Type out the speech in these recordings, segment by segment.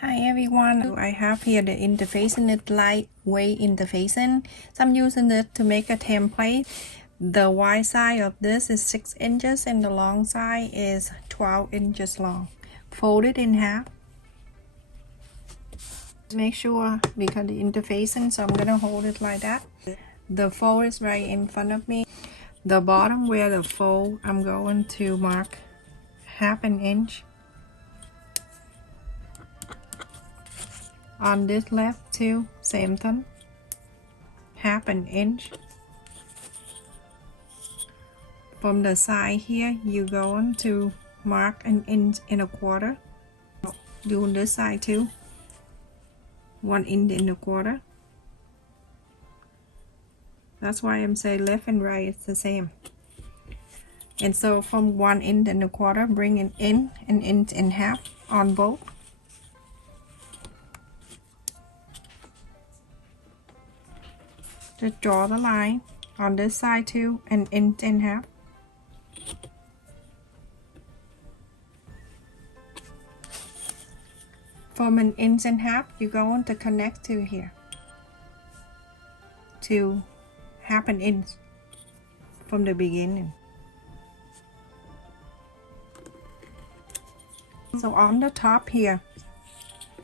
Hi everyone, I have here the interfacing, it's lightweight interfacing. So I'm using it to make a template. The wide side of this is 6 inches and the long side is 12 inches long. Fold it in half. Make sure, because the interfacing, so I'm gonna hold it like that. The fold is right in front of me. The bottom where the fold, I'm going to mark half an inch. On this left too, same thing, half an inch. From the side here, you're going to mark an inch and a quarter. Do on this side too, 1 inch and a quarter. That's why I'm saying left and right, it's the same. And so from 1 inch and a quarter, bring it in an inch and a half on both. Just draw the line on this side too, an inch and a half. From an inch and a half, you're going to connect to here, to half an inch from the beginning. So on the top here,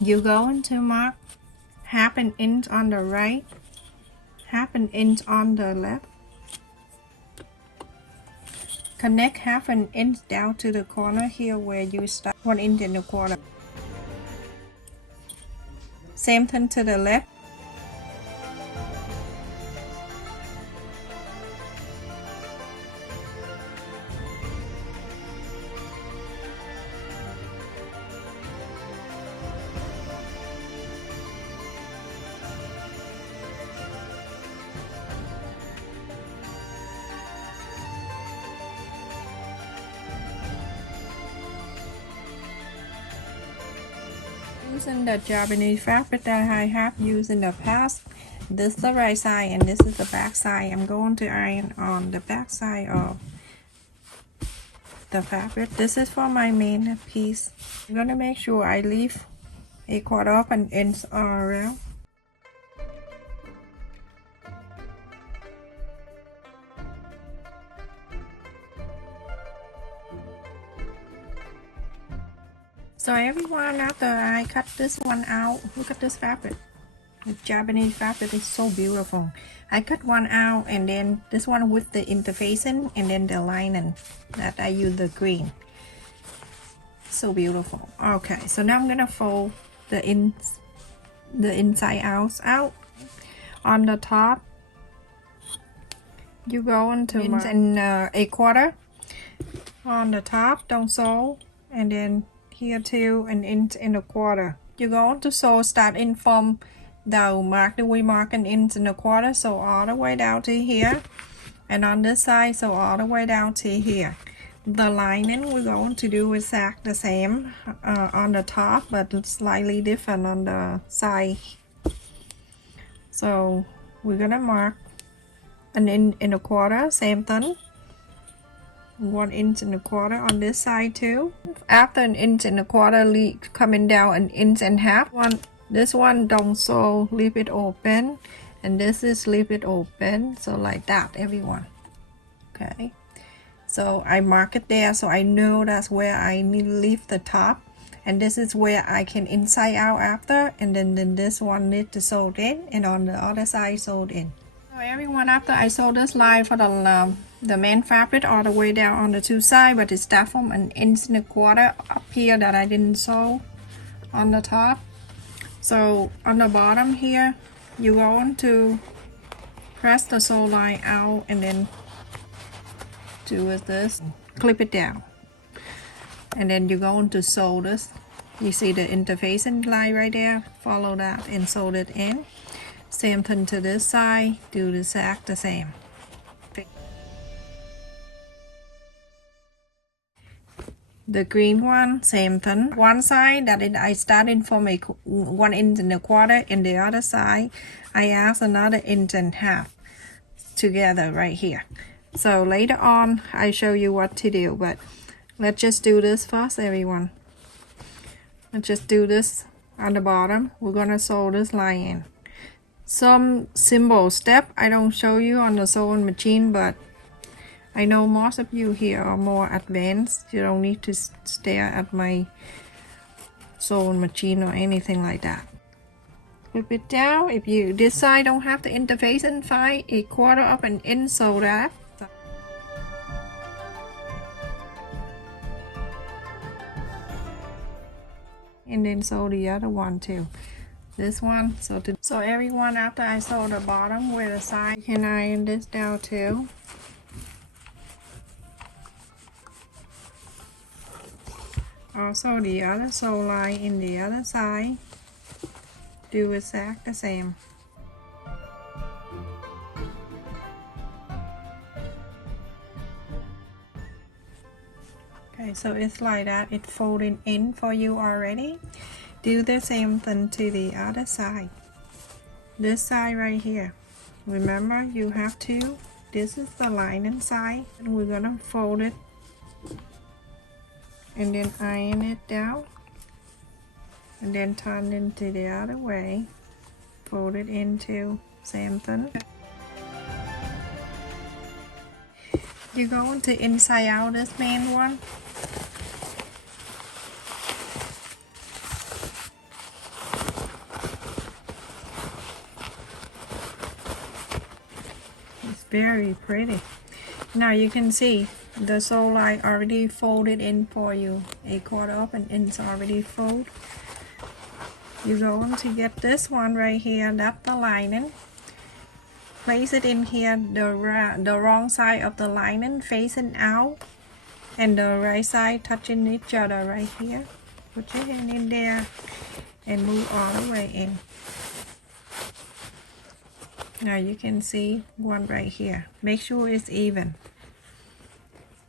you're going to mark half an inch on the right, half an inch on the left. Connect half an inch down to the corner here where you start, 1 inch and a quarter. Same thing to the left. Using the Japanese fabric that I have used in the past. This is the right side and this is the back side. I'm going to iron on the back side of the fabric. This is for my main piece. I'm going to make sure I leave a quarter of an inch around. So everyone, after I cut this one out, look at this fabric. The Japanese fabric is so beautiful. I cut one out and then this one with the interfacing and then the lining that I use the green. So beautiful. Okay, so now I'm gonna fold the inside out. On the top, you go into inch and a quarter. On the top, don't sew, and then here too, an inch and a quarter. You're going to sew starting from the mark that we mark an inch and a quarter, so all the way down to here, and on this side, so all the way down to here. The lining we're going to do exact the same on the top, but slightly different on the side. So we're gonna mark an inch and a quarter, same thing. 1 inch and a quarter on this side too. After an inch and a quarter, coming down an inch and a half. This one don't sew, leave it open, and this is leave it open. So like that, everyone. Okay. So I mark it there, so I know that's where I need to leave the top, and this is where I can inside out after, and then this one need to sew in, and on the other side sewed in. So everyone, after I sew this line for the main fabric all the way down on the two sides, but it's start from an inch and a quarter up here that I didn't sew on the top. So on the bottom here, you're going to press the sew line out and then do with this, clip it down, and then you're going to sew this. You see the interfacing line right there, follow that and sew it in. Same thing to this side, do the exact the same. The green one, same thing. One side that I started from a 1 inch and a quarter, and the other side I add another inch and a half together right here. So later on I show you what to do, but let's just do this first, everyone. Let's just do this at the bottom. We're gonna sew this line in. Some simple step I don't show you on the sewing machine, but I know most of you here are more advanced. You don't need to stare at my sewing machine or anything like that. Flip it down. If you this side don't have the interface, and find a 1/4 of an inch, sew that. And then sew the other one too. This one, so everyone, after I sew the bottom with the side, you can iron this down too. Also the other sew line in the other side, do exactly the same. Okay, so it's like that, it's folding in for you already. Do the same thing to the other side. This side right here, remember you have to, this is the lining side, and we're gonna fold it and then iron it down, and then turn it into the other way, fold it into same thing. You're going to inside out this main one. It's very pretty. Now you can see the sew line already folded in for you. A 1/4 of an inch already fold. You're going to get this one right here, that's the lining. Place it in here, the wrong side of the lining facing out, and the right side touching each other right here. Put your hand in there and move all the way in. Now you can see one right here. Make sure it's even.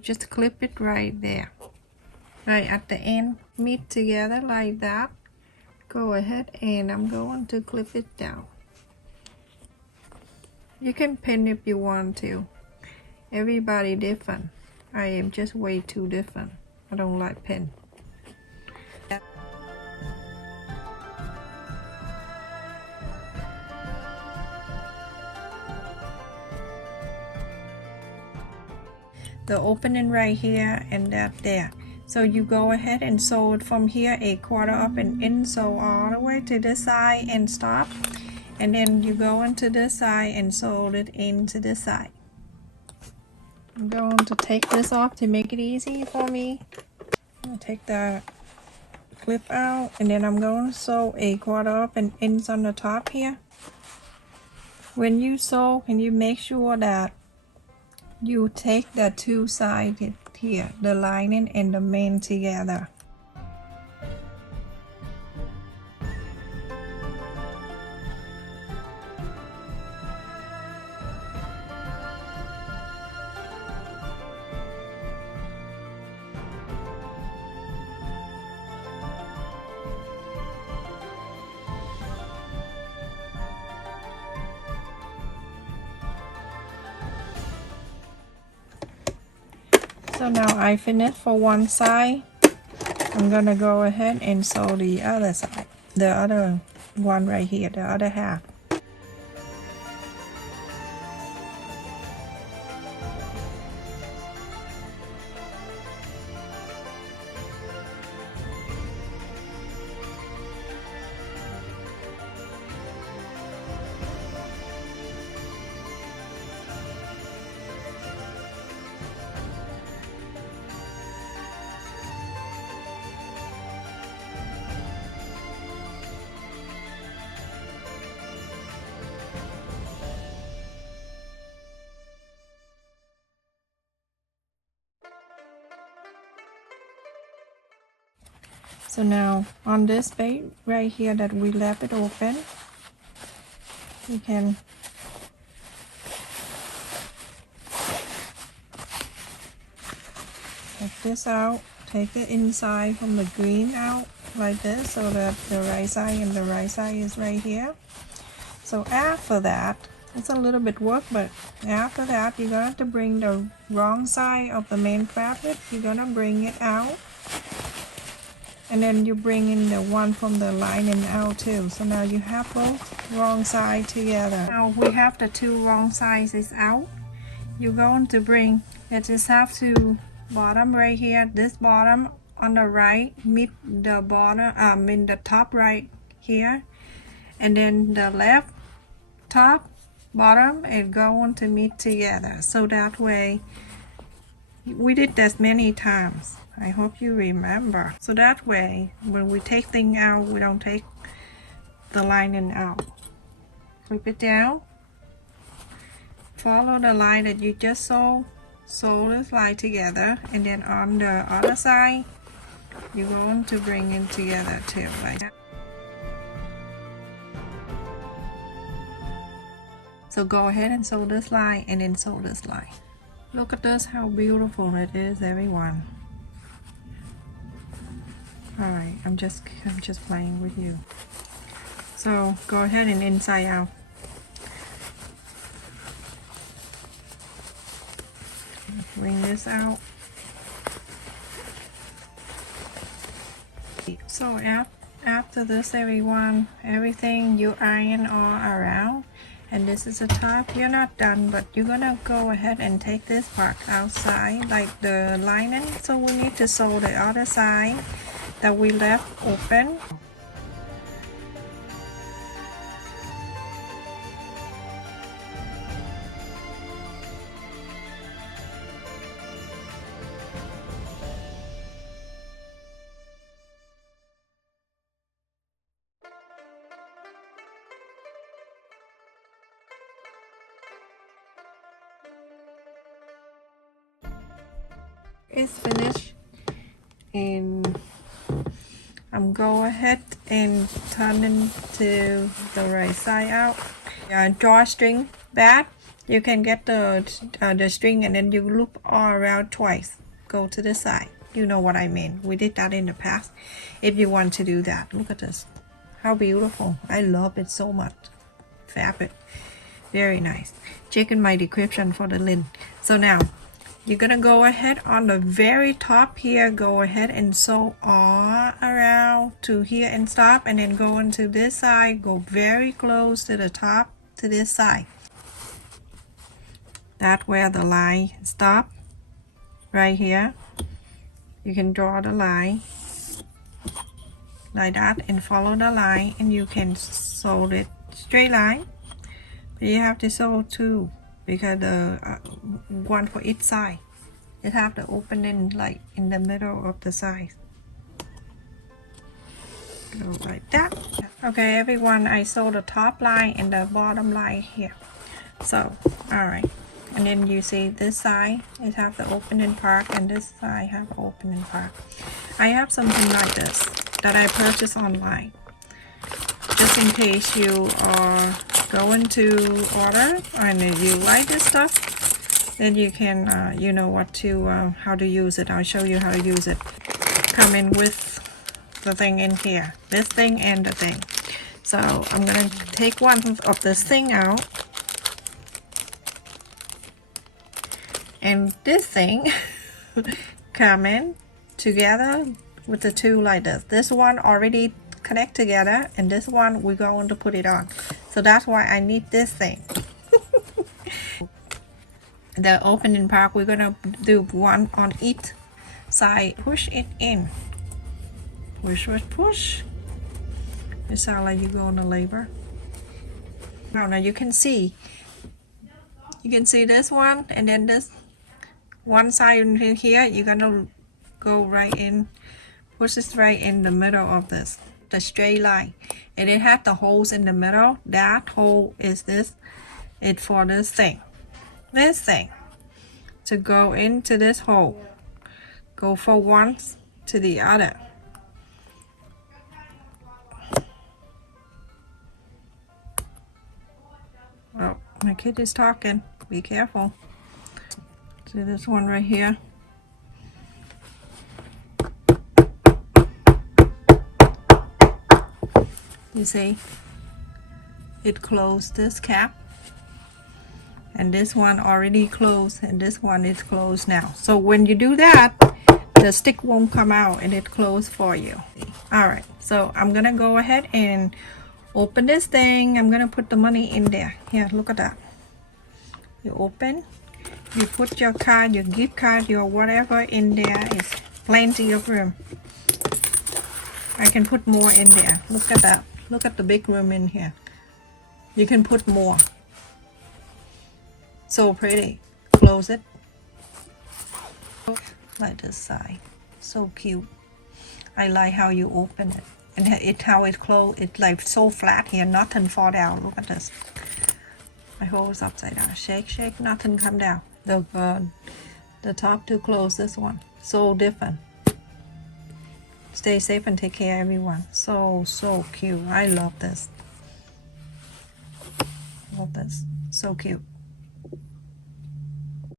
Just clip it right there, right at the end, meet together like that. Go ahead, and I'm going to clip it down. You can pin if you want to. Everybody different. I am just way too different. I don't like pin. The opening right here and that there. So you go ahead and sew it from here, a 1/4 of an inch, sew all the way to this side and stop. And then you go into this side and sew it into this side. I'm going to take this off to make it easy for me. I'll take the clip out, and then I'm going to sew a 1/4 of an inch on the top here. When you sew, can you make sure that you take the two sides here, the lining and the main together. So now I finished for one side. I'm gonna go ahead and sew the other side, the other one right here, the other half. So now on this page right here that we left it open, you can take this out, take the inside from the green out like this, so that the right side and the right side is right here. So after that, it's a little bit work, but after that you're going to bring the wrong side of the main fabric, you're going to bring it out, and then you bring in the one from the lining out too. So now you have both wrong side together. Now we have the two wrong sizes out. You're going to bring, you just have to bottom right here, this bottom on the right meet the bottom in the top right here, and then the left top bottom is going to meet together. So that way, we did this many times. I hope you remember. So that way, when we take things out, we don't take the lining out. Flip it down. Follow the line that you just sew. Sew this line together, and then on the other side, you're going to bring it together too, like that. So go ahead and sew this line, and then sew this line. Look at this, how beautiful it is, everyone. Alright, I'm just playing with you. So go ahead and inside out. Bring this out. So after this, everyone, everything you iron all around, and this is the top. You're not done, but you're gonna go ahead and take this part outside, like the lining. So we need to sew the other side that we left open. It's finished, and I'm go ahead and turn into the right side out. Drawstring back, you can get the string, and then you loop all around twice. Go to the side. You know what I mean. We did that in the past. If you want to do that, look at this. How beautiful. I love it so much. Fabric. Very nice. Check in my description for the link. So now, you're gonna go ahead on the very top here, go ahead and sew all around to here and stop, and then go into this side, go very close to the top to this side. That's where the line stop, right here. You can draw the line like that and follow the line, and you can sew it straight line, but you have to sew two, because the one for each side. It have the opening like in the middle of the side. Go like that. Okay, everyone, I sew the top line and the bottom line here. So, alright. And then you see this side, it have the opening part, and this side have the opening part. I have something like this that I purchased online. Just in case you are going to order and you like this stuff, then you can you know what to how to use it. I'll show you how to use it. Come in with the thing in here, this thing and the thing. So I'm gonna take one of this thing out, and this thing come in together with the two like this. This one already connect together, and this one we're going to put it on. So that's why I need this thing. The opening part, we're gonna do one on each side. Push it in. Push, push, push. It sounds like you're going to labor. Now you can see. You can see this one, and then this one side in here. You're gonna go right in. Push this right in the middle of this. The straight line, and it has the holes in the middle. That hole is this. It's for this thing to go into this hole. Go from one to the other. Oh, my kid is talking. Be careful. See this one right here. You see, it closed this cap, and this one already closed, and this one is closed now. So when you do that, the stick won't come out, and it closed for you. All right, so I'm gonna go ahead and open this thing. I'm gonna put the money in there. Here, look at that. You open, you put your card, your gift card, your whatever in there. Is plenty of room. I can put more in there. Look at that. Look at the big room in here. You can put more. So pretty. Close it. Like this side. So cute. I like how you open it. And how it close. It's like so flat here. Nothing fall down. Look at this. I hold it upside down. Shake, shake. Nothing come down. The top to close this one. So different. Stay safe and take care, everyone. So cute. I love this. Love this. So cute.